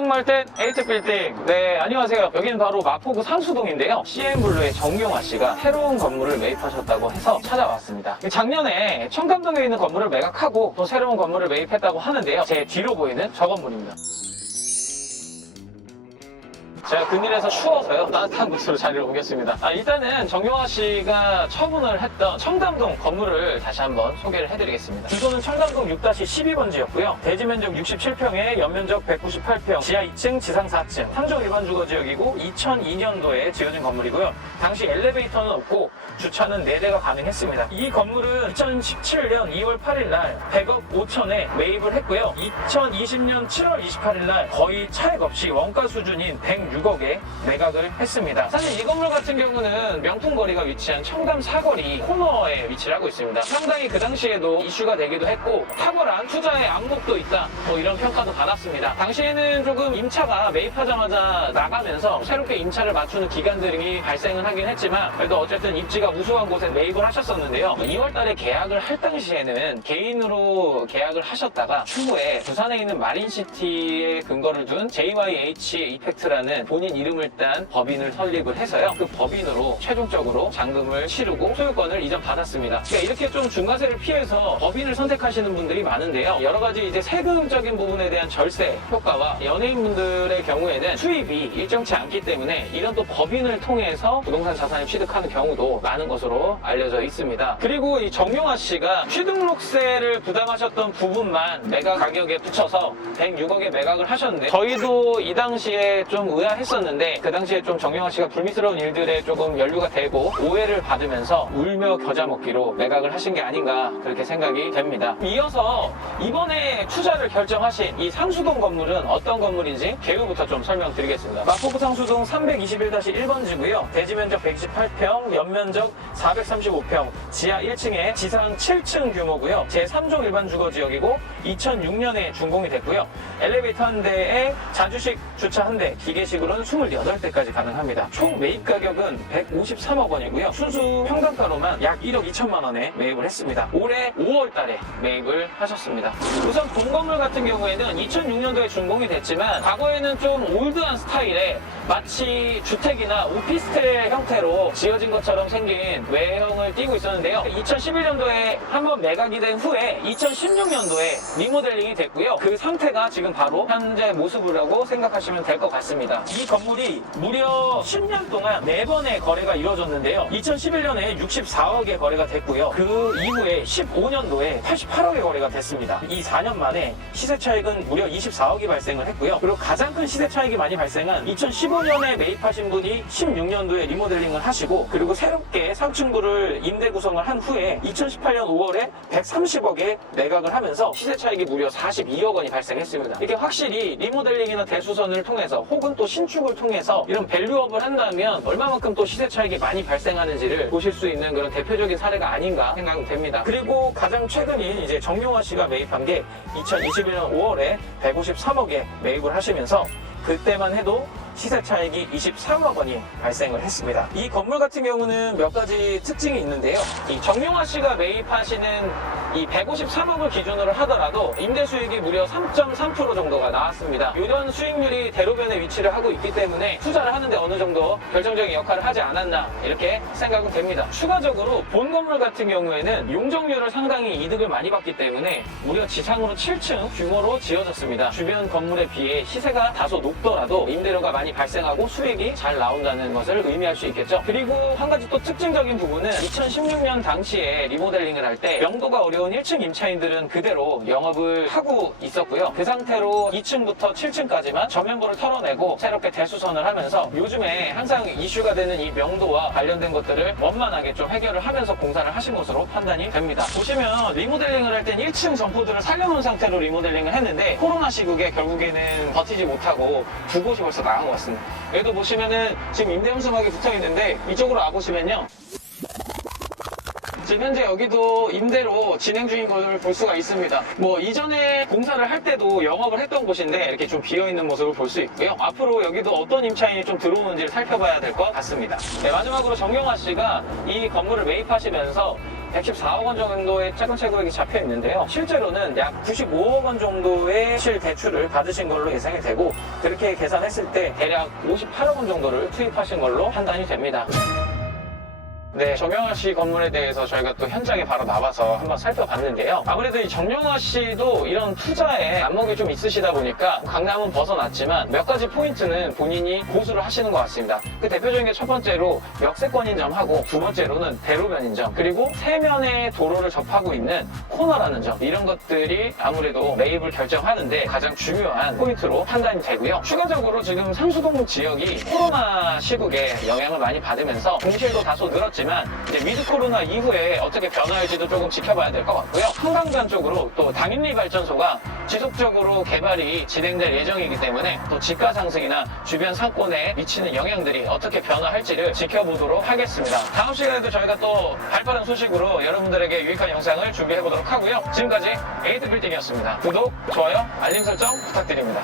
한국말된 에이트 빌딩. 네, 안녕하세요. 여기는 바로 마포구 상수동인데요. CN블루의 정용화 씨가 새로운 건물을 매입하셨다고 해서 찾아왔습니다. 작년에 청담동에 있는 건물을 매각하고 또 새로운 건물을 매입했다고 하는데요. 제 뒤로 보이는 저 건물입니다. 제가 근일에서 추워서요, 따뜻한 곳으로 자리를 옮겼습니다. 일단은 정용화 씨가 처분을 했던 청담동 건물을 다시 한번 소개를 해드리겠습니다. 주소는 청담동 6-12번지였고요. 대지 면적 67평에 연면적 198평, 지하 2층, 지상 4층, 3종 일반 주거 지역이고 2002년도에 지어진 건물이고요. 당시 엘리베이터는 없고 주차는 4대가 가능했습니다. 이 건물은 2017년 2월 8일 날 100억 5천에 매입을 했고요. 2020년 7월 28일 날 거의 차액 없이 원가 수준인 106억에 매각을 했습니다. 사실 이 건물 같은 경우는 명품거리가 위치한 청담 사거리 코너에 위치를 하고 있습니다. 상당히 그 당시에도 이슈가 되기도 했고 탁월한 투자의 안목도 있다, 뭐 이런 평가도 받았습니다. 당시에는 조금 임차가 매입하자마자 나가면서 새롭게 임차를 맞추는 기간들이 발생은 하긴 했지만 그래도 어쨌든 입지가 우수한 곳에 매입을 하셨었는데요. 2월 달에 계약을 할 당시에는 개인으로 계약을 하셨다가 추후에 부산에 있는 마린시티에 근거를 둔 JYH 이펙트라는 본인 이름을 딴 법인을 설립을 해서요. 그 법인으로 최종적으로 잔금을 치르고 소유권을 이전받았습니다. 그러니까 이렇게 좀 중과세를 피해서 법인을 선택하시는 분들이 많은데요. 여러 가지 이제 세금적인 부분에 대한 절세 효과와 연예인분들의 경우에는 수입이 일정치 않기 때문에 이런 또 법인을 통해서 부동산 자산을 취득하는 경우도 많은 것으로 알려져 있습니다. 그리고 이 정용화 씨가 취등록세를 부담하셨던 부분만 매각 가격에 붙여서 106억에 매각을 하셨는데 저희도 이 당시에 좀 의아했었는데 그 당시에 좀 정용화 씨가 불미스러운 일들에 조금 연루가 되고 오해를 받으면서 울며 겨자 먹기로 매각을 하신 게 아닌가 그렇게 생각이 됩니다. 이어서 이번에 투자를 결정하신 이 상수동 건물은 어떤 건물인지 개요부터 좀 설명드리겠습니다. 마포구 상수동 321-1번지고요. 대지 면적 128평, 연면적 435평, 지하 1층에 지상 7층 규모고요. 제3종 일반 주거 지역이고 2006년에 준공이 됐고요. 엘리베이터 한 대에 자주식 주차 한 대, 기계식으로는 28대까지 가능합니다. 총 매입 가격은 153억 원이고요. 순수 평당가로만 약 1억 2천만 원에 매입을 했습니다. 올해 5월 달에 매입을 하셨습니다. 우선 본 건물 같은 경우에는 2006년도에 준공이 됐지만 과거에는 좀 올드한 스타일의 마치 주택이나 오피스텔 형태로 지어진 것처럼 생긴 외형을 띠고 있었는데요. 2011년도에 한번 매각이 된 후에 2016년도에 리모델링이 됐고요. 그 상태가 지금 바로 현재 모습이라고 생각하시면 될 것 같습니다. 이 건물이 무려 10년 동안 4번의 거래가 이루어졌는데요. 2011년에 64억에 거래가 됐고요. 그 이후에 15년도에 88억의 거래가 됐습니다. 이 4년 만에 시세 차익은 무려 24억이 발생을 했고요. 그리고 가장 큰 시세 차익이 많이 발생한 2015년에 매입하신 분이 16년도에 리모델링을 하시고 그리고 새롭게 상층부를 임대 구성을 한 후에 2018년 5월에 130억에 매각을 하면서 시세 차익이 무려 42억 원이 발생했습니다. 이게 확실히 리모델링이나 대수선을 통해서 혹은 또 신축을 통해서 이런 밸류업을 한다면 얼마만큼 또 시세 차익이 많이 발생하는지를 보실 수 있는 그런 대표적인 사례가 아닌가 생각됩니다. 그리고 가장 최근인 이제 정용화 씨가 매입한 게 2021년 5월에 153억에 매입을 하시면서 그때만 해도 시세 차익이 23억 원이 발생을 했습니다. 이 건물 같은 경우는 몇 가지 특징이 있는데요. 이 정용화 씨가 매입하시는 이 153억을 기준으로 하더라도 임대 수익이 무려 3.3% 정도가 나왔습니다. 이런 수익률이 대로변에 위치를 하고 있기 때문에 투자를 하는데 어느 정도 결정적인 역할을 하지 않았나 이렇게 생각은 됩니다. 추가적으로 본 건물 같은 경우에는 용적률을 상당히 이득을 많이 받기 때문에 무려 지상으로 7층 규모로 지어졌습니다. 주변 건물에 비해 시세가 다소 높더라도 임대료가 많이 발생하고 수익이 잘 나온다는 것을 의미할 수 있겠죠. 그리고 한 가지 또 특징적인 부분은 2016년 당시에 리모델링을 할 때 명도가 어려운 1층 임차인들은 그대로 영업을 하고 있었고요. 그 상태로 2층부터 7층까지만 전면부를 털어내고 새롭게 대수선을 하면서 요즘에 항상 이슈가 되는 이 명도와 관련된 것들을 원만하게 좀 해결을 하면서 공사를 하신 것으로 판단이 됩니다. 보시면 리모델링을 할 땐 1층 점포들을 살려놓은 상태로 리모델링을 했는데 코로나 시국에 결국에는 버티지 못하고 두 곳이 벌써 나간 것 같습니다. 여기도 보시면은 지금 임대음수막이 붙어 있는데 이쪽으로 와보시면요. 지금 현재 여기도 임대로 진행 중인 것을 볼 수가 있습니다. 뭐 이전에 공사를 할 때도 영업을 했던 곳인데 이렇게 좀 비어있는 모습을 볼 수 있고요. 앞으로 여기도 어떤 임차인이 좀 들어오는지를 살펴봐야 될 것 같습니다. 네, 마지막으로 정용화 씨가 이 건물을 매입하시면서 114억 원 정도의 채권채 금액이 잡혀 있는데요. 실제로는 약 95억 원 정도의 실대출을 받으신 걸로 예상이 되고, 그렇게 계산했을 때 대략 58억 원 정도를 투입하신 걸로 판단이 됩니다. 네, 정영화 씨 건물에 대해서 저희가 또 현장에 바로 나와서 한번 살펴봤는데요. 아무래도 이 정영화 씨도 이런 투자에 안목이 좀 있으시다 보니까 강남은 벗어났지만 몇 가지 포인트는 본인이 고수를 하시는 것 같습니다. 그 대표적인 게 첫 번째로 역세권 인정하고, 두 번째로는 대로변 인정, 그리고 세면의 도로를 접하고 있는 코너라는 점, 이런 것들이 아무래도 매입을 결정하는데 가장 중요한 포인트로 판단이 되고요. 추가적으로 지금 상수동 지역이 코로나 시국에 영향을 많이 받으면서 공실도 다소 늘었지만 이제 위드 코로나 이후에 어떻게 변화할지도 조금 지켜봐야 될 것 같고요. 한강변 쪽으로 또 당일리 발전소가 지속적으로 개발이 진행될 예정이기 때문에 또 집가 상승이나 주변 상권에 미치는 영향들이 어떻게 변화할지를 지켜보도록 하겠습니다. 다음 시간에도 저희가 또 발빠른 소식으로 여러분들에게 유익한 영상을 준비해 보도록 하고요. 지금까지 에이트빌딩이었습니다. 구독, 좋아요, 알림 설정 부탁드립니다.